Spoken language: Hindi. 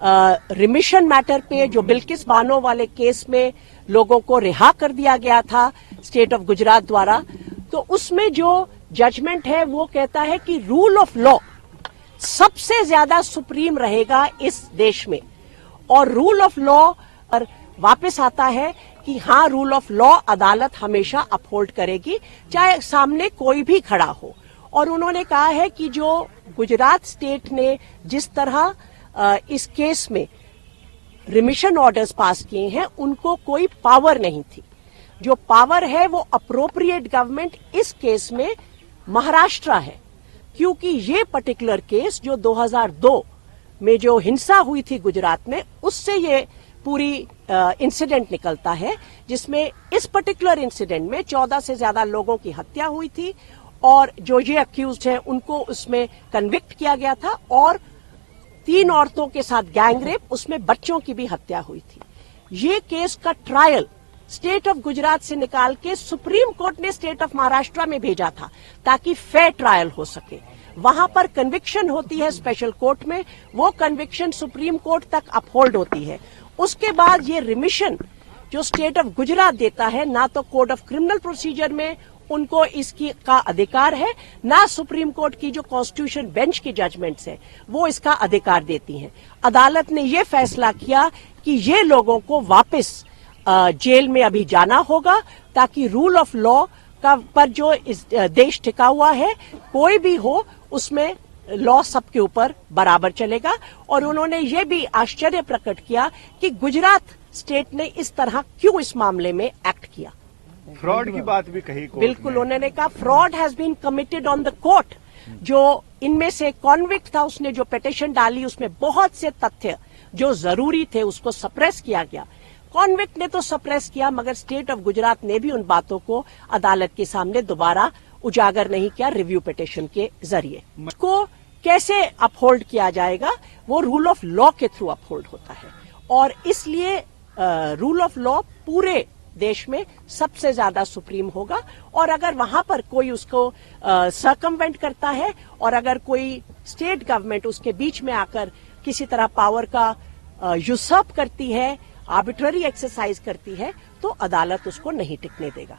रिमिशन मैटर पे जो बिल्किस बानो वाले केस में लोगों को रिहा कर दिया गया था स्टेट ऑफ गुजरात द्वारा, तो उसमें जो जजमेंट है वो कहता है कि रूल ऑफ लॉ सबसे ज्यादा सुप्रीम रहेगा इस देश में, और रूल ऑफ लॉ पर वापस आता है कि हाँ, रूल ऑफ लॉ अदालत हमेशा अपहोल्ड करेगी चाहे सामने कोई भी खड़ा हो। और उन्होंने कहा है कि जो गुजरात स्टेट ने जिस तरह इस केस में रिमिशन ऑर्डर्स पास किए हैं उनको कोई पावर नहीं थी। जो पावर है वो अप्रोप्रिएट गवर्नमेंट इस केस में महाराष्ट्र है, क्योंकि ये पर्टिकुलर केस जो 2002 में जो हिंसा हुई थी गुजरात में, उससे ये पूरी इंसिडेंट निकलता है, जिसमें इस पर्टिकुलर इंसिडेंट में 14 से ज्यादा लोगों की हत्या हुई थी और जो ये अक्यूज्ड हैं उनको उसमें कन्विक्ट किया गया था, और 3 औरतों के साथ गैंग रेप, उसमें बच्चों की भी हत्या हुई थी। ये केस का ट्रायल स्टेट ऑफ गुजरात से निकाल के सुप्रीम कोर्ट ने स्टेट ऑफ महाराष्ट्र में भेजा था ताकि फेयर ट्रायल हो सके। वहां पर कन्विक्शन होती है स्पेशल कोर्ट में, वो कन्विक्शन सुप्रीम कोर्ट तक अपहोल्ड होती है। उसके बाद ये रिमिशन जो स्टेट ऑफ गुजरात देता है, ना तो कोड ऑफ क्रिमिनल प्रोसीजर में उनको इसकी का अधिकार है, ना सुप्रीम कोर्ट की जो कॉन्स्टिट्यूशन बेंच की जजमेंट्स है वो इसका अधिकार देती हैं। अदालत ने ये फैसला किया कि ये लोगों को वापस जेल में अभी जाना होगा ताकि रूल ऑफ लॉ का पर जो इस देश टिका हुआ है, कोई भी हो उसमें लॉ सबके ऊपर बराबर चलेगा। और उन्होंने ये भी आश्चर्य प्रकट किया कि गुजरात स्टेट ने इस तरह क्यों इस मामले में एक्ट किया। फ्रॉड की बात भी कही कोर्ट बिल्कुल, उन्होंने कहा fraud has been committed on the court. जो इनमें से कॉन्विक्ट था, उसने जो पिटीशन डाली उसमें बहुत से तथ्य जो जरूरी थे उसको सप्रेस किया गया। कॉन्विक्ट ने तो सप्रेस किया, मगर स्टेट ऑफ गुजरात ने भी उन बातों को अदालत के सामने दोबारा उजागर नहीं किया रिव्यू पिटीशन के जरिए। को कैसे अपहोल्ड किया जाएगा, वो रूल ऑफ लॉ के थ्रू अपहोल्ड होता है, और इसलिए रूल ऑफ लॉ पूरे देश में सबसे ज्यादा सुप्रीम होगा। और अगर वहां पर कोई उसको सर्कमवेंट करता है और अगर कोई स्टेट गवर्नमेंट उसके बीच में आकर किसी तरह पावर का यूसर्प करती है, आर्बिट्ररी एक्सरसाइज करती है, तो अदालत उसको नहीं टिकने देगा।